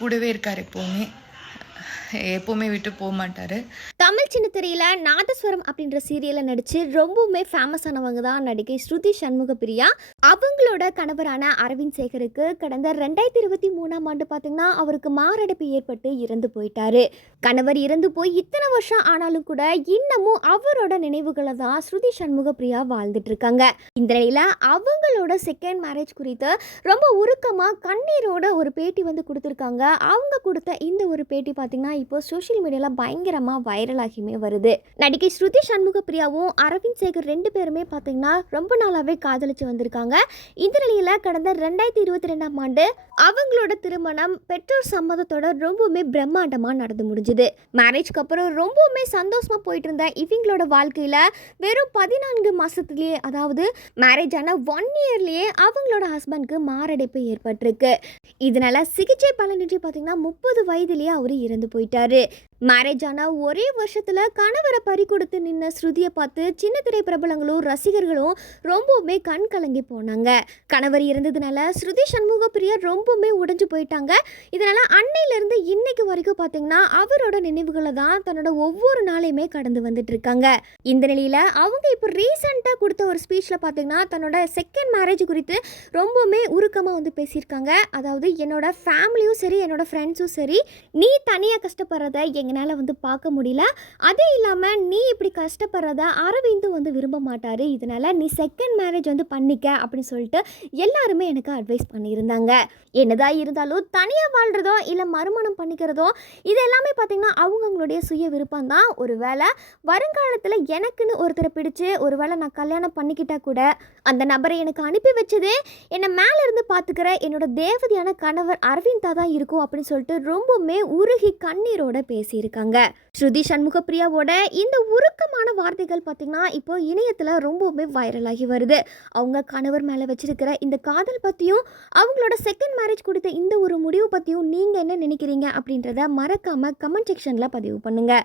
கூடவே இருக்கார் எப்போவுமே. எப்போவுமே விட்டு போக மாட்டார். தமிழ் சின்னத்திரையில் நாதஸ்வரம் அப்படின்ற சீரியலில் நடித்து ரொம்பவுமே ஃபேமஸ் ஆனவங்க தான் நடிகை ஸ்ருதி சண்முகப்பிரியா. அவங்களோட கணவரான அரவிந்த் சேகருக்கு கடந்த 2023ஆம் ஆண்டு பார்த்தீங்கன்னா அவருக்கு மாரடைப்பு ஏற்பட்டு இறந்து போயிட்டாரு. கணவர் இறந்து போய் இத்தனை வருஷம் ஆனாலும் கூட இன்னமும் அவரோட நினைவுகளை தான் ஸ்ருதி சண்முகப்பிரியா வாழ்ந்துட்டு இருக்காங்க. இந்த நிலையில் அவங்களோட செகண்ட் மேரேஜ் குறித்து ரொம்ப உருக்கமாக கண்ணீரோட ஒரு பேட்டி வந்து கொடுத்துருக்காங்க. அவங்க கொடுத்த இந்த ஒரு பேட்டி பார்த்தீங்கன்னா இப்போ சோஷியல் மீடியாவில் பயங்கரமாக வைரலாகியுமே வருது. நடிகை ஸ்ருதி சண்முகப்பிரியாவும் அரவிந்த் சேகர் 2 பேருமே பார்த்தீங்கன்னா ரொம்ப நாளாகவே காதலிச்சு வந்திருக்காங்க. இந்த நிலையில் கடந்த 2022ஆம் ஆண்டு அவங்களோட திருமணம் பெற்றோர் சம்மதத்தோட ரொம்பவுமே பிரம்மாண்டமாக நடந்து முடிஞ்சுது. மேரேஜ்க்கு அப்புறம் ரொம்பவுமே சந்தோஷமாக போயிட்டு இருந்த இவங்களோட வாழ்க்கையில் வெறும் 14 மாதத்துலேயே, அதாவது மேரேஜ் ஆன 1 இயர்லேயே அவங்களோட ஹஸ்பண்ட்க்கு மாரடைப்பு ஏற்பட்டிருக்கு. இதனால சிகிச்சை பலனின்றி பார்த்தீங்கன்னா 30 வயதிலேயே அவர் இறந்து போயிட்டாரு. மேரேஜ் ஆன ஒரே வருஷத்துல கணவரை பறி கொடுத்து நின்ன ஸ்ருதியை பார்த்து சின்ன திரை பிரபலங்களும் ரசிகர்களும் ரொம்பவுமே கண் கலங்கி போனாங்க. கணவர் இறந்ததுனால ஸ்ருதி சண்முகப்பிரியா ரொம்பவுமே உடைஞ்சு போயிட்டாங்க. இதனால அன்னையிலிருந்து இன்னைக்கு வரைக்கும் பார்த்தீங்கன்னா அவரோட நினைவுகளை தான் தன்னோட ஒவ்வொரு நாளையுமே கடந்து வந்துட்டு இருக்காங்க. இந்த நிலையில அவங்க இப்போ ரீசெண்டாக கொடுத்த ஒரு ஸ்பீச்சில் பார்த்தீங்கன்னா தன்னோட செகண்ட் மேரேஜ் குறித்து ரொம்பவுமே உருக்கமாக வந்து பேசியிருக்காங்க. அதாவது என்னோட ஃபேமிலியும் சரி, என்னோட ஃப்ரெண்ட்ஸும் சரி, நீ தனியாக கஷ்டப்படுறத எங்களால் வந்து பார்க்க முடியல. அதே இல்லாமல் நீ இப்படி கஷ்டப்படுறத அரவிந்தும் வந்து விரும்ப மாட்டார். இதனால் நீ செகண்ட் மேரேஜ் வந்து பண்ணிக்க அப்படின்னு சொல்லிட்டு எல்லாருமே எனக்கு அட்வைஸ் பண்ணியிருந்தாங்க. என்னதான் இருந்தாலும் தனியாக வாழ்கிறதோ இல்லை மறுமணம் பண்ணிக்கிறதோ இது எல்லாமே பார்த்திங்கன்னா அவங்களுடைய சுய விருப்பம் தான். ஒரு வேளை வருங்காலத்தில் எனக்குன்னு ஒருத்தரை பிடிச்சி ஒரு வேளை நான் கல்யாணம் பண்ணிக்கிட்டால் கூட அந்த நபரை எனக்கு அனுப்பி வச்சது என்னை மேலே இருந்து பார்த்துக்கிற என்னோட தேவதையான கணவர் அரவிந்தா தான் இருக்கும் அப்படின்னு சொல்லிட்டு ரொம்பவுமே உருகி கண்ணீரோட பேசியிருக்காங்க. ஸ்ருதி சண்முகப்பிரியாவோட இந்த உருக்கமான வார்த்தைகள் பார்த்திங்கன்னா இப்போ இணையத்தில் ரொம்பவுமே வைரலாகி வருது. அவங்க கணவர் மேலே வச்சிருக்கிற இந்த காதல் பற்றியும் அவங்களோட செகண்ட் மேரேஜ் கொடுத்த இந்த ஒரு முடிவு பற்றியும் நீங்கள் என்ன நினைக்கிறீங்க அப்படின்றத மறக்காமல் கமெண்ட் செக்ஷனில் பதிவு பண்ணுங்கள்.